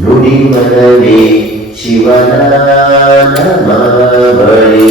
ನುಡಿ ಮನವೇ ಶಿವನ ನಮಬಳಿ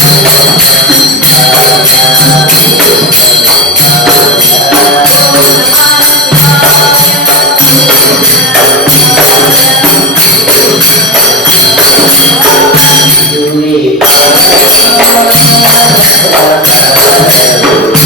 Thank you.